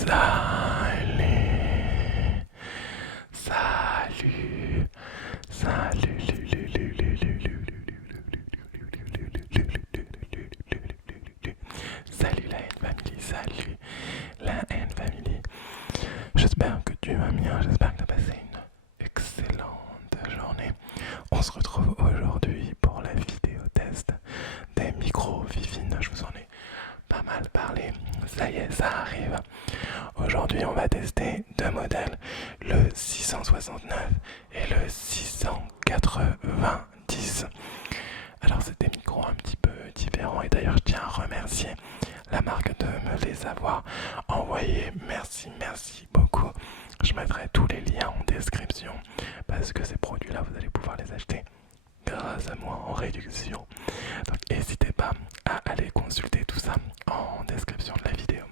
Salut, salut, salut, salut la N Family, salut la N Family. J'espère que tu vas bien, j'espère que tu as passé une excellente journée. On se retrouve aujourd'hui pour la vidéo test des micros Vivine. Je vous en ai pas mal parlé, ça y est, ça arrive. Aujourd'hui, on va tester deux modèles, le 669 et le 690. Alors, c'est des micros un petit peu différents et d'ailleurs, je tiens à remercier la marque de me les avoir envoyés. Merci, merci beaucoup. Je mettrai tous les liens en description parce que ces produits-là, vous allez pouvoir les acheter grâce à moi en réduction. Donc, n'hésitez pas à aller consulter tout ça en description de la vidéo.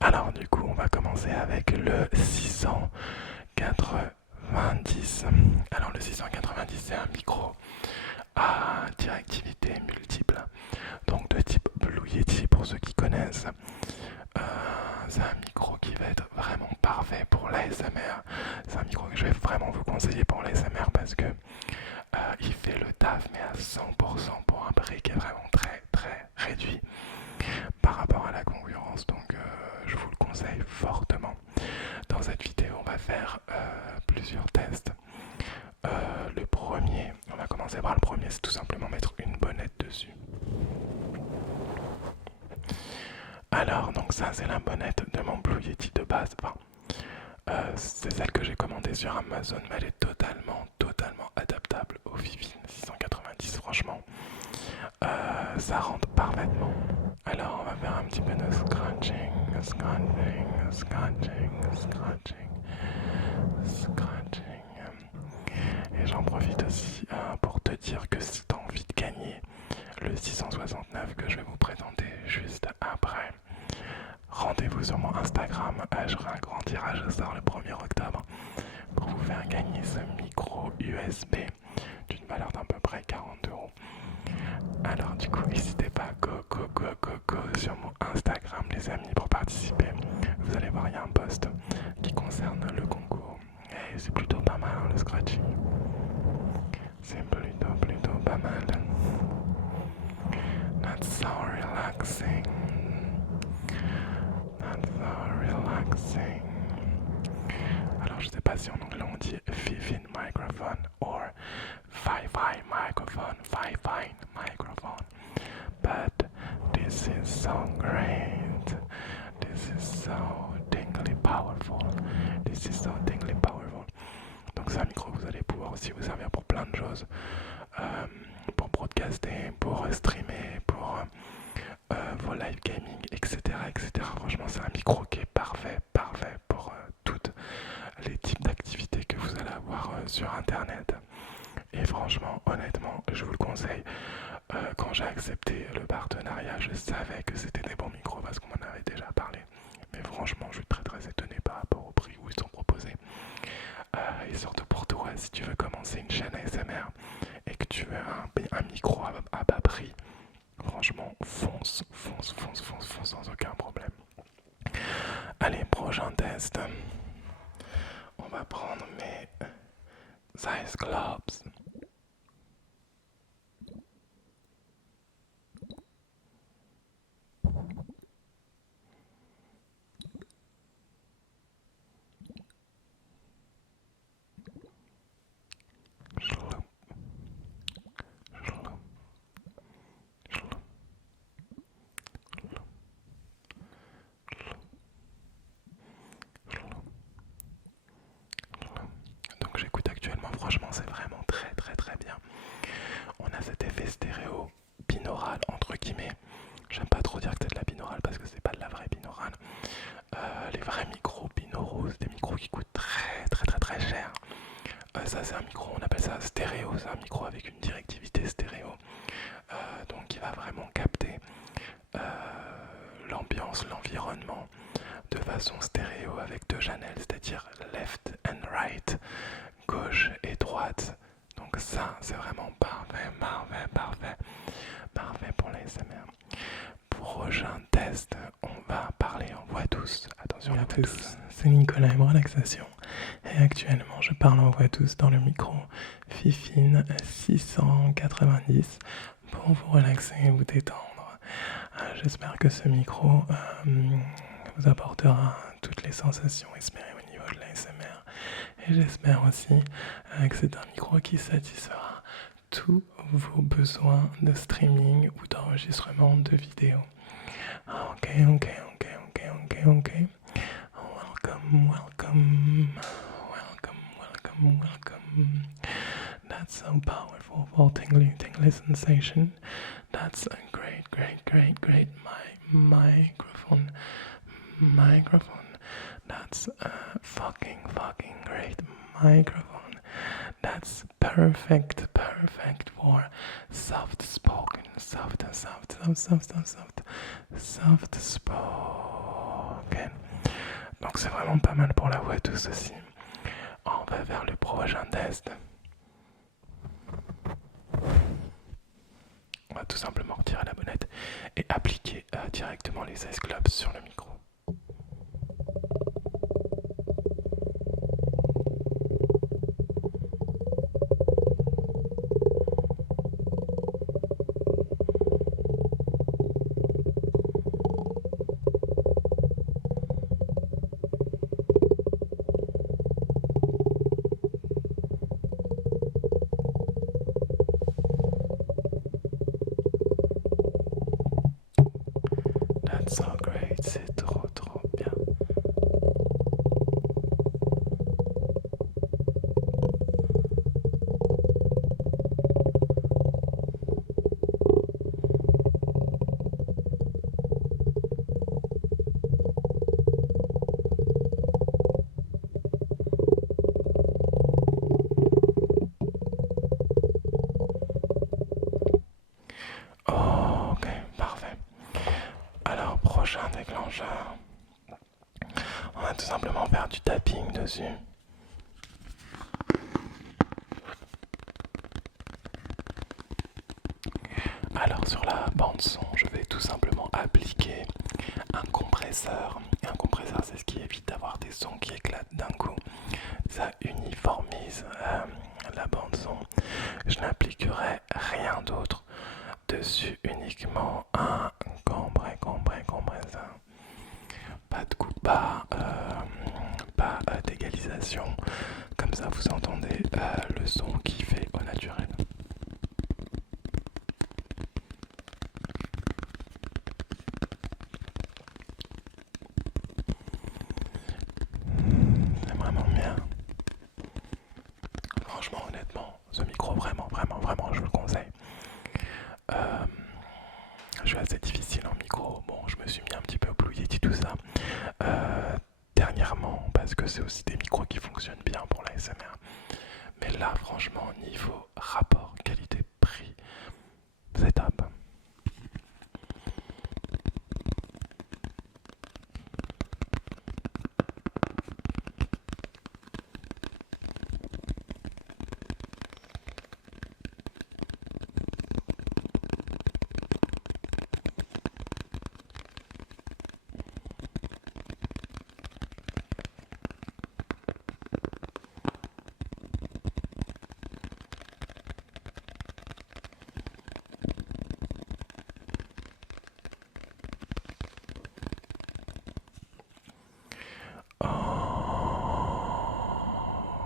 Alors du coup, on va commencer avec le 690. Alors le 690, c'est un micro à directivité multiple, donc de type Blue Yeti pour ceux qui connaissent. C'est un micro qui va être vraiment parfait pour l'ASMR. C'est un micro que je vais vraiment vous conseiller pour l'ASMR parce que il fait le taf mais à 100% pour un prix qui est vraiment très très réduit par rapport à la concurrence, donc je vous le conseille fortement. Dans cette vidéo, on va faire plusieurs tests. Le premier, on va commencer par le premier, c'est tout simplement mettre une bonnette dessus. Alors, donc ça, c'est la bonnette de mon Blue Yeti de base. Enfin, c'est celle que j'ai commandée sur Amazon, mais elle est totalement adaptable au Vivine 690, franchement. Ça rentre parfaitement. Alors on va faire un petit peu de scratching, et j'en profite aussi pour te dire que si tu as envie de gagner le 669 que je vais vous présenter juste après, rendez-vous sur mon Instagram, je ferai un grand tirage au sort le 1er octobre pour vous faire gagner ce micro USB d'une valeur d'à peu près 40 €. Alors du coup, n'hésitez pas, go sur mon Instagram les amis pour participer. Vous allez voir, il y a un post qui concerne le concours. Et c'est plutôt pas mal hein, le scratching. C'est plutôt pas mal. That's so relaxing. That's so relaxing. Alors je sais pas si en anglais on dit Vivine microphone or Fi-Fi microphone, but this is so great. This is so tingly powerful. This is so tingly powerful. Donc c'est un micro que vous allez pouvoir aussi vous servir pour plein de choses, pour broadcaster, pour streamer, pour vos live gaming, etc. Franchement, c'est un micro qui est parfait pour toutes les types d'activités que vous allez avoir sur Internet. Et franchement, honnêtement, je vous le conseille. Quand j'ai accepté le partenariat, je savais que c'était des bons micros parce qu'on m'en avait déjà parlé. Mais franchement, je suis très étonné par rapport au prix où ils sont proposés. Et surtout pour toi, si tu veux commencer une chaîne ASMR et que tu veux un micro à bas prix, franchement, fonce sans aucun problème. Allez, prochain test. On va prendre mes Zeiss Globes. Donc j'écoute actuellement, franchement c'est vraiment très bien. On a cet effet stéréo binaural entre guillemets. J'aime pas trop dire que c'est de la binaurale parce que c'est pas de la vraie binaurale. Les vrais micros binauraux, c'est des micros qui coûtent très cher. Ça c'est un micro, on appelle ça stéréo, c'est un micro avec une directivité stéréo. Donc qui va vraiment capter l'ambiance, l'environnement de façon stéréo avec deux channels, c'est-à-dire left and right, gauche et droite. Donc ça c'est vraiment parfait pour l'ASMR. Prochain test, on va parler en voix douce. Attention. tous, c'est Nicolas M Relaxation et actuellement je parle en voix douce dans le micro Fifine 690 pour vous relaxer et vous détendre. J'espère que ce micro vous apportera toutes les sensations espérées au niveau de l'ASMR et j'espère aussi que c'est un micro qui satisfera tous vos besoins de streaming ou d'enregistrement de vidéos. Ok. Welcome. That's so powerful for tingly sensation. That's a great microphone. That's a fucking great microphone. That's perfect for soft spoken. Donc c'est vraiment pas mal pour la voix douce aussi. On va vers le prochain test. On va tout simplement retirer la bonnette et appliquer directement les ice globes sur le micro. That's so great, c'est trop bien. Ok, parfait. Alors, prochain déclencheur. On va tout simplement faire du tapping dessus. Alors sur la bande son, je vais tout simplement appliquer un compresseur. Un compresseur, c'est ce qui évite d'avoir des sons qui éclatent d'un coup. Ça uniformise la bande son. Je n'appliquerai rien d'autre dessus, uniquement un compresseur. Pas de coup bas, pas d'égalisation. Comme ça, vous entendez le son qui fait au naturel. C'est vraiment bien. Franchement, honnêtement, ce micro, vraiment, je vous le conseille. Je suis assez difficile en micro. Bon, je me suis mis un petit peu au Blue Yeti, tout ça. Dernièrement, parce que c'est aussi des micros qui fonctionnent bien pour la SMR. Mais là, franchement, niveau rapport qualité-prix, c'est top.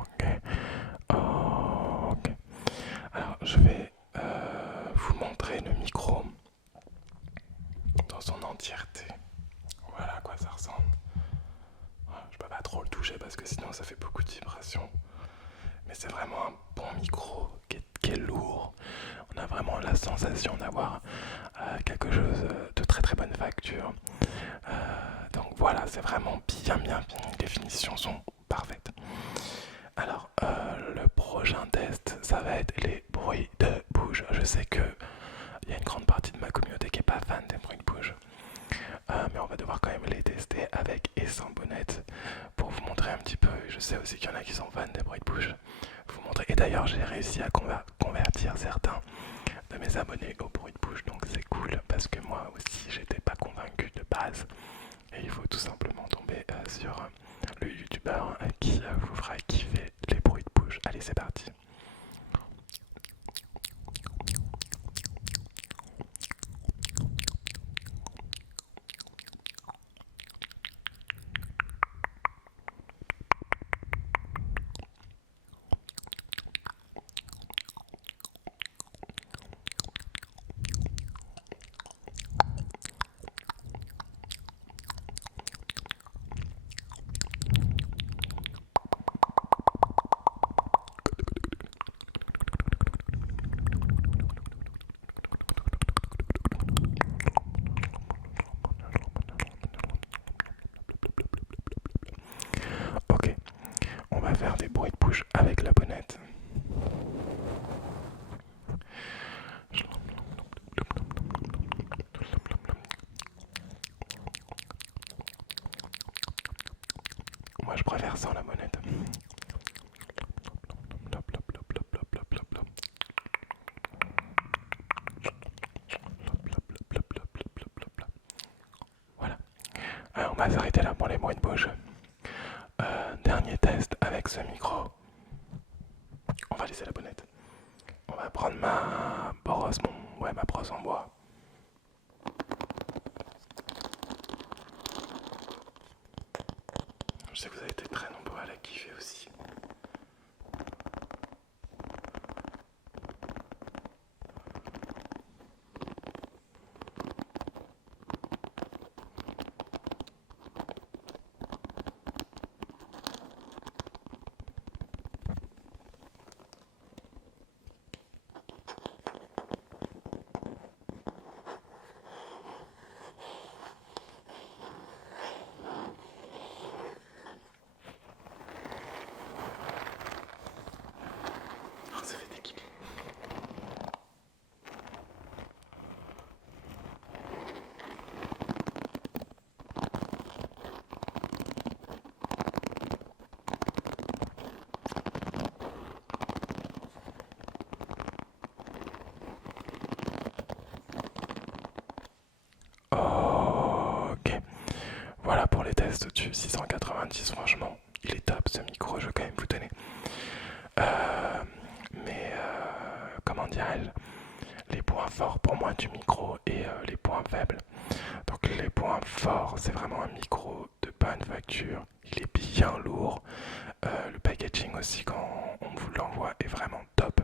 Ok. Alors, je vais vous montrer le micro dans son entièreté. Voilà à quoi ça ressemble. Je peux pas trop le toucher parce que sinon ça fait beaucoup de vibrations. Mais c'est vraiment un bon micro qui est lourd. On a vraiment la sensation d'avoir quelque chose de très bonne facture. Donc voilà, c'est vraiment bien fini. Les finitions sont parfaites. Alors, le prochain test, ça va être les bruits de bouche. Je sais que il y a une grande partie de ma communauté qui n'est pas fan des bruits de bouche. Mais on va devoir quand même les tester avec et sans bonnette pour vous montrer un petit peu. Je sais aussi qu'il y en a qui sont fans des bruits de bouche. Vous montrer. Et d'ailleurs, j'ai réussi à convertir certains de mes abonnés au bruit de bouche, donc c'est cool parce que moi aussi j'étais pas convaincu de base. Et il faut tout simplement tomber sur préfère sans la bonnette. Voilà. On va s'arrêter là pour les bruits de bouche. Dernier test avec ce micro. On va laisser la bonnette. On va prendre ma brosse, ma brosse en bois. Je sais que vous avez été très nombreux à la kiffer aussi. Ça fait des kibis. Ok, voilà pour les tests du 690, franchement, il est top ce micro, je vais quand même vous donner. Comment dirais-je, les points forts pour moi du micro et les points faibles. Donc les points forts, c'est vraiment un micro de bonne facture, il est bien lourd, le packaging aussi quand on vous l'envoie est vraiment top.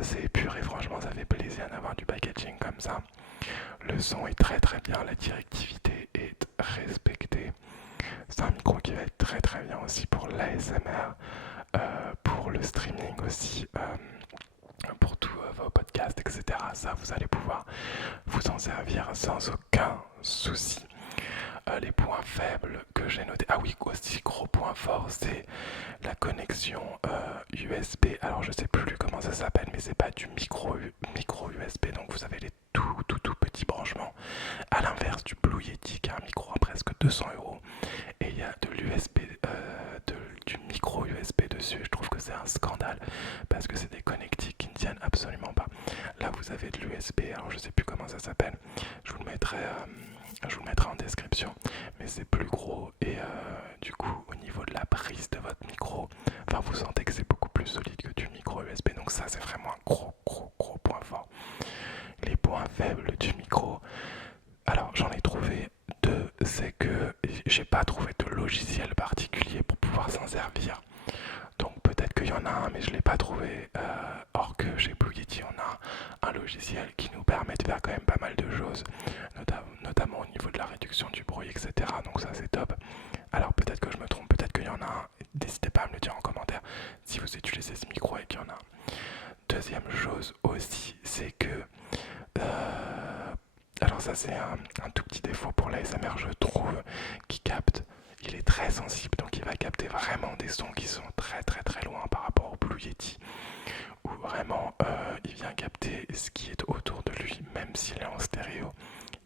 C'est épuré, franchement ça fait plaisir d'avoir du packaging comme ça. Le son est très très bien, la directivité est respectée. C'est un micro qui va être très très bien aussi pour l'ASMR, pour le streaming aussi, pour tous vos podcasts, etc. Ça, vous allez pouvoir vous en servir sans aucun souci. Les points faibles que j'ai notés, ah oui, aussi gros point fort, c'est la connexion USB. Alors je sais plus comment ça s'appelle, mais c'est pas du micro USB, donc vous avez les tout petits branchements. À l'inverse du Blue Yeti qui a un micro à presque 200 €, et il y a de l'USB, du micro USB dessus. Je trouve que c'est un scandale parce que c'est des connectiques qui ne tiennent absolument pas. Là vous avez de l'USB, alors je sais plus comment ça s'appelle, je vous le mettrai en description, mais c'est plus gros et du coup au niveau de la prise de votre micro, enfin vous sentez que c'est beaucoup plus solide que du micro USB, donc ça c'est vraiment un gros point fort. Les points faibles du micro, alors j'en ai trouvé deux, c'est que j'ai pas trouvé de logiciel particulier pour pouvoir s'en servir. Donc peut-être qu'il y en a un, mais je l'ai pas trouvé. Or que chez Blue Yeti, on a un logiciel qui nous permet de faire quand même pas mal de choses, notamment au niveau de la réduction du bruit, etc. Donc ça c'est top. Alors peut-être que je me trompe, peut-être qu'il y en a un. N'hésitez pas à me le dire en commentaire si vous utilisez ce micro et qu'il y en a un. Deuxième chose aussi, c'est que alors ça c'est un tout petit défaut pour l'ASMR, je trouve, qui capte. Il est très sensible, donc il va capter vraiment des sons qui sont très loin par rapport au Blue Yeti, où vraiment il vient capter ce qui est autour de lui, même s'il est en stéréo.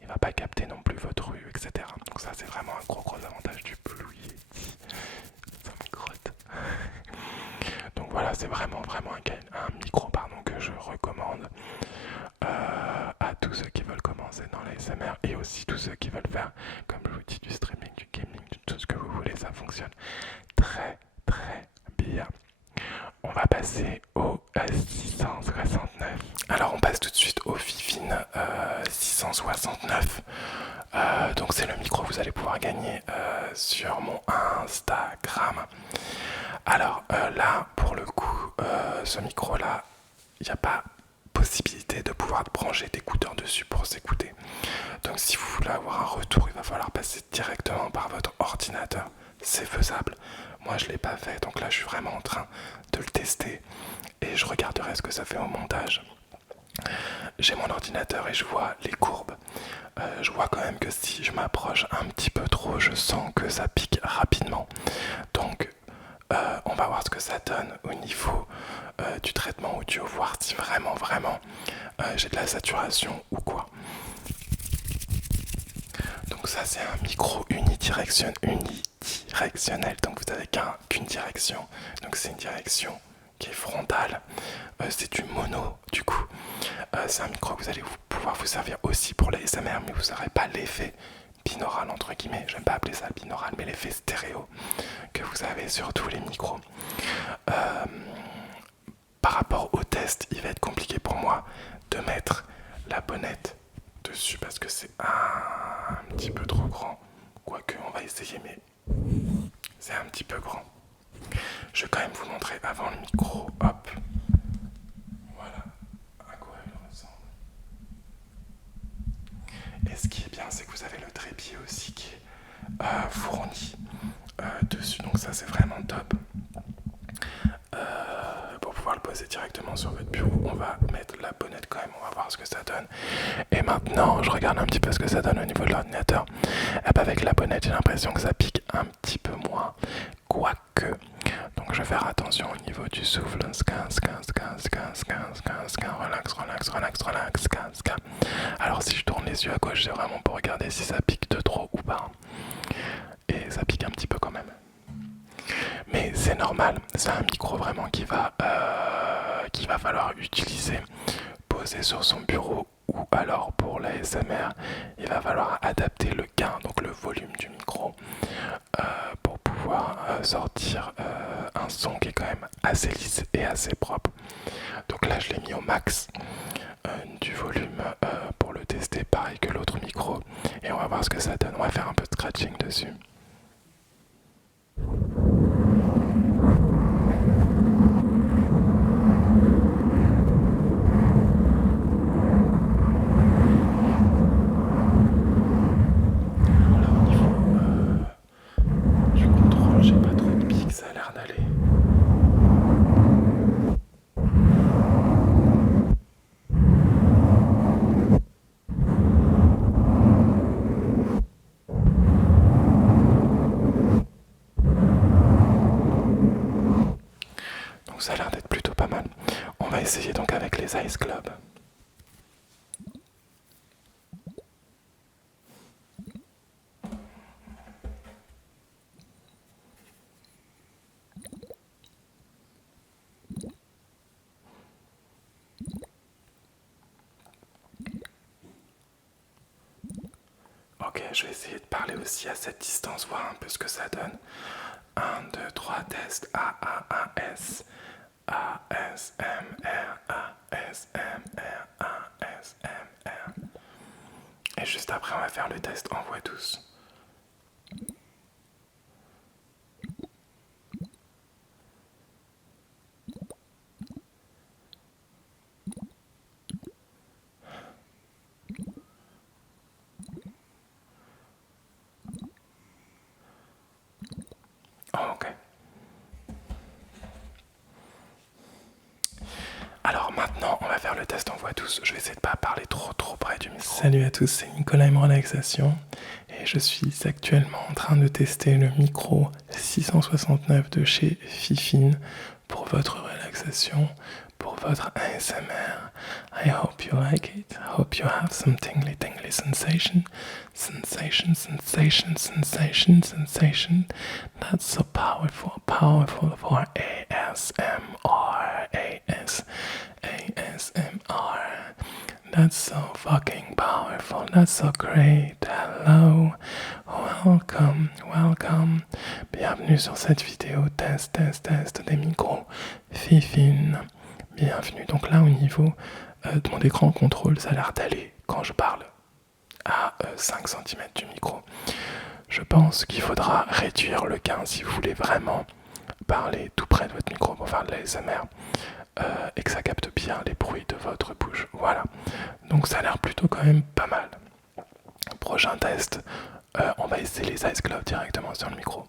Il va pas capter non plus votre rue, etc. Donc ça c'est vraiment un gros avantage du Blue Yeti. Ça me crotte. Donc voilà, c'est vraiment un micro que je recommande à tous ceux qui veulent commencer dans l'ASMR et aussi tous ceux qui veulent faire, comme je vous dis, du streaming, du gaming, tout ce que vous voulez. Ça fonctionne très bien. On va passer au 669. Alors on passe tout de suite au Fifine 669. Donc c'est le micro que vous allez pouvoir gagner sur mon Instagram. Alors là, pour le coup, ce micro là, il n'y a pas possibilité de pouvoir brancher d'écouteurs dessus pour s'écouter. Donc si vous voulez avoir un retour, il va falloir passer directement par votre ordinateur. C'est faisable. Moi je l'ai pas fait, donc là je suis vraiment en train de le tester et je regarderai ce que ça fait au montage. J'ai mon ordinateur et je vois les courbes. Je vois quand même que si je m'approche un petit peu trop, je sens que ça pique rapidement. Donc on va voir ce que ça donne au niveau du traitement audio, voir si vraiment j'ai de la saturation ou quoi. Donc ça c'est un micro unidirectionnel unidirectionnel, donc vous n'avez qu'une direction, donc c'est une direction qui est frontale, c'est du mono du coup, c'est un micro que vous allez pouvoir vous servir aussi pour les ASMR, mais vous n'aurez pas l'effet binaural entre guillemets, j'aime pas appeler ça le binaural, mais l'effet stéréo que vous avez sur tous les micros. Par rapport au test, il va être compliqué pour moi de mettre la bonnette dessus parce que c'est un petit peu trop grand. Quoique, on va essayer, mais c'est un petit peu grand. Je vais quand même vous montrer avant le micro. Hop. Voilà à quoi il ressemble. Et ce qui est bien, c'est que vous avez le trépied aussi qui est fourni dessus. Donc ça, c'est vraiment top. Pour pouvoir le poser directement sur votre bureau, on va mettre la bonnette quand même, on va voir ce que ça donne. Et maintenant, je regarde un petit peu ce que ça donne au niveau de l'ordinateur. Avec la bonnette, j'ai l'impression que ça pique un petit peu moins, quoique. Donc je vais faire attention au niveau du souffle. 15, 15, 15, 15, 15, 15, 15, relax, relax, relax, relax, 15, 15. Alors si je tourne les yeux à gauche, c'est vraiment pour regarder si ça pique de trop ou pas. Et ça pique un petit peu quand même. Mais c'est normal, c'est un micro vraiment qu'il va falloir utiliser, poser sur son bureau, ou alors pour l'ASMR, il va falloir adapter le gain, donc le volume du micro, pour pouvoir sortir un son qui est quand même assez lisse et assez propre. Donc là je l'ai mis au max du volume pour le tester, pareil que l'autre micro, et on va voir ce que ça donne. On va faire un peu de scratching dessus. Ça a l'air d'aller. Donc ça a l'air d'être plutôt pas mal. On va essayer donc avec les Ice Club. Ok, je vais essayer de parler aussi à cette distance, voir un peu ce que ça donne. 1, 2, 3, test. A-A-A-S. A-S-M-R. A-S-M-R. A-S-M-R. Et juste après, on va faire le test en voix douce. Ok. Alors maintenant, on va faire le test en voix douce. Je vais essayer de pas parler trop près du micro. Salut à tous, c'est Nicolas M Relaxation et je suis actuellement en train de tester le micro 669 de chez Fifine pour votre relaxation, pour votre ASMR. I hope you like it. I hope you have some tingly sensation. Sensation. That's so powerful for ASMR. ASMR. That's so fucking powerful. That's so great. Hello. Welcome. Bienvenue sur cette vidéo test des micros Fifine. Bienvenue. Donc là, au niveau de mon écran contrôle, ça a l'air d'aller quand je parle à 5 cm du micro. Je pense qu'il faudra réduire le gain si vous voulez vraiment parler tout près de votre micro pour faire de l'ASMR et que ça capte bien les bruits de votre bouche. Voilà. Donc ça a l'air plutôt quand même pas mal. Prochain test, on va essayer les Ice Club directement sur le micro.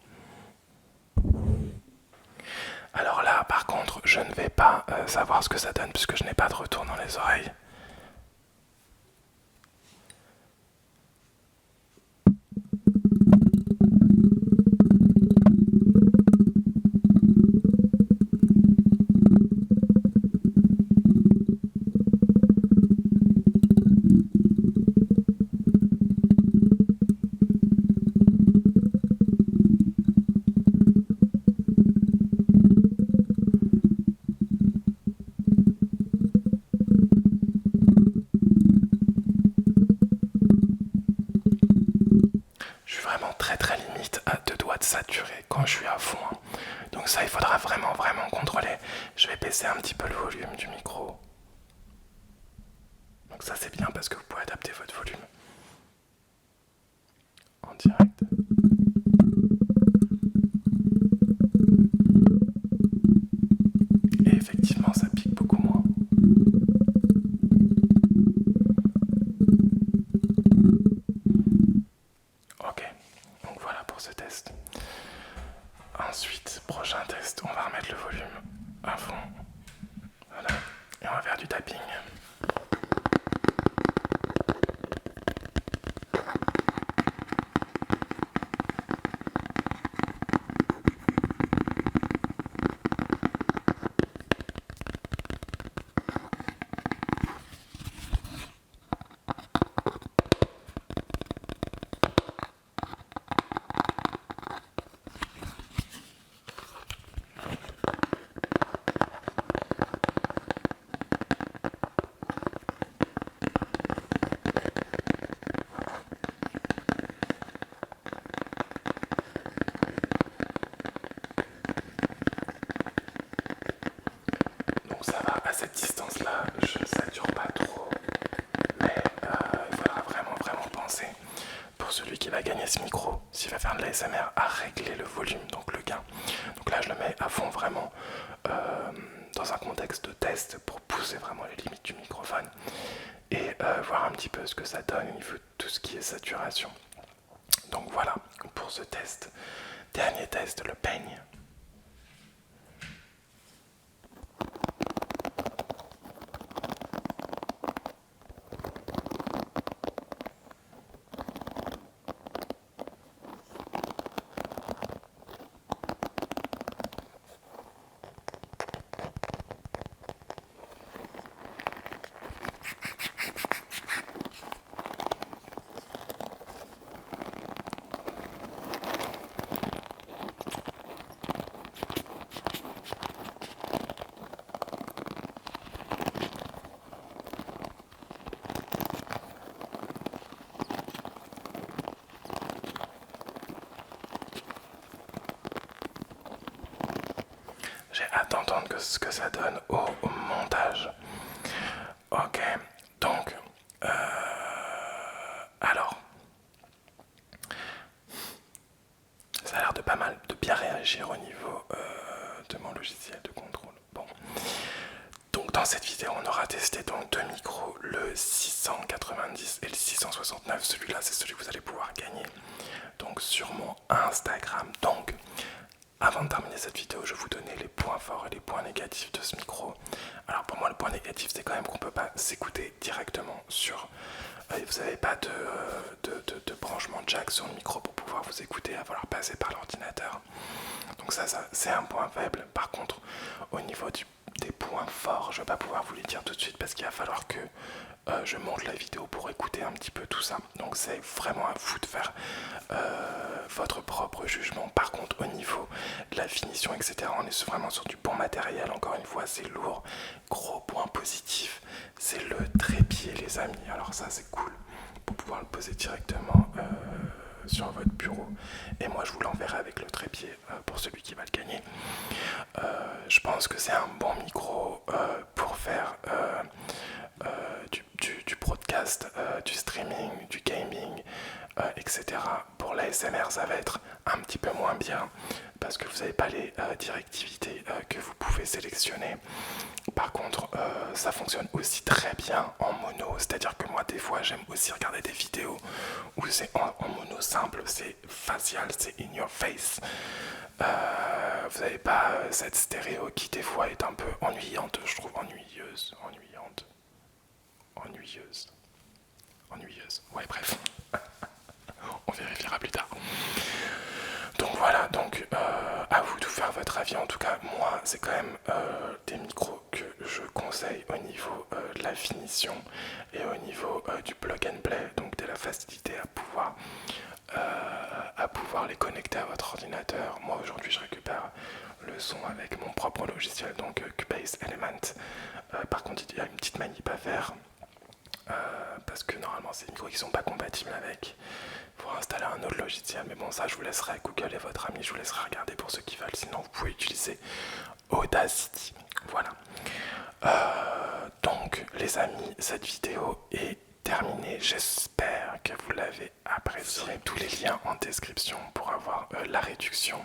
Alors là, par contre, je ne vais pas savoir ce que ça donne puisque je n'ai pas de retour dans les oreilles. saturé quand je suis à fond. Hein. Donc ça, il faudra vraiment contrôler. Je vais baisser un petit peu le volume du micro. Donc ça c'est bien parce que vous pouvez adapter votre volume en direct. Et effectivement ça pique beaucoup moins. Ok, donc voilà pour ce test. Ensuite, prochain test, on va remettre le volume à fond. Voilà, et on va faire du tapping. Donc ça va, à cette distance-là, je ne sature pas trop, mais il faudra vraiment penser, pour celui qui va gagner ce micro, s'il va faire de l'ASMR, à régler le volume, donc le gain. Donc là je le mets à fond vraiment dans un contexte de test pour pousser vraiment les limites du microphone et voir un petit peu ce que ça donne au niveau de tout ce qui est saturation. Donc voilà pour ce test. Dernier test, le peigne. J'ai hâte d'entendre ce que ça donne au montage. Ok, donc, alors, ça a l'air de pas mal, de bien réagir au niveau de mon logiciel de contrôle. Bon, donc dans cette vidéo, on aura testé donc deux micros, le 690 et le 669. Celui-là, c'est celui que vous allez pouvoir gagner. Donc sur mon Instagram. Donc, avant de terminer cette vidéo, je vais vous donner les points forts et les points négatifs de ce micro. Alors pour moi, le point négatif, c'est quand même qu'on ne peut pas s'écouter directement sur... vous n'avez pas de branchement jack sur le micro pour pouvoir vous écouter, il va falloir passer par l'ordinateur. Donc ça c'est un point faible. Par contre, au niveau des points forts, je ne vais pas pouvoir vous les dire tout de suite parce qu'il va falloir que je monte la vidéo pour écouter un petit peu tout ça. Donc c'est vraiment à vous de faire votre propre jugement. Par contre, au niveau de la finition, etc., on est vraiment sur du bon matériel. Encore une fois, c'est lourd. Gros point positif, c'est le trépied, les amis. Alors ça, c'est cool pour pouvoir le poser directement sur votre bureau. Et moi, je vous l'enverrai avec le trépied pour celui qui va le gagner. Je pense que c'est un bon micro pour faire du broadcast, du streaming, du gaming, etc. Pour l'ASMR, ça va être un petit peu moins bien parce que vous n'avez pas les directivités que vous pouvez sélectionner. Par contre, ça fonctionne aussi très bien en mono, c'est-à-dire que moi, des fois, j'aime aussi regarder des vidéos où c'est en mono simple, c'est facial, c'est in your face. Vous n'avez pas cette stéréo qui, des fois, est un peu ennuyante, je trouve, ennuyeuse. Ouais, bref. On vérifiera plus tard. Donc voilà, donc à vous de faire votre avis. En tout cas, moi, c'est quand même des micros que je conseille au niveau de la finition et au niveau du plug and play, donc de la facilité à pouvoir les connecter à votre ordinateur. Moi, aujourd'hui, je récupère le son avec mon propre logiciel, donc Cubase Element. Par contre, il y a une petite manip à faire. parce que normalement c'est des micros qui sont pas compatibles avec. Il faut installer un autre logiciel, mais bon, ça je vous laisserai, Google est votre ami, je vous laisserai regarder pour ceux qui veulent, sinon vous pouvez utiliser Audacity. Voilà. Donc les amis, cette vidéo est terminée. J'espère que vous l'avez appréciée. Vous aurez tous les liens en description pour avoir la réduction.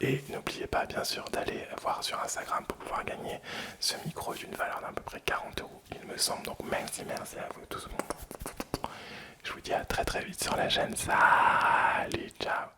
Et n'oubliez pas bien sûr d'aller voir sur Instagram pour pouvoir gagner ce micro d'une valeur d'à peu près 40 euros, il me semble. Donc merci à vous tous. Je vous dis à très vite sur la chaîne. Salut, ciao.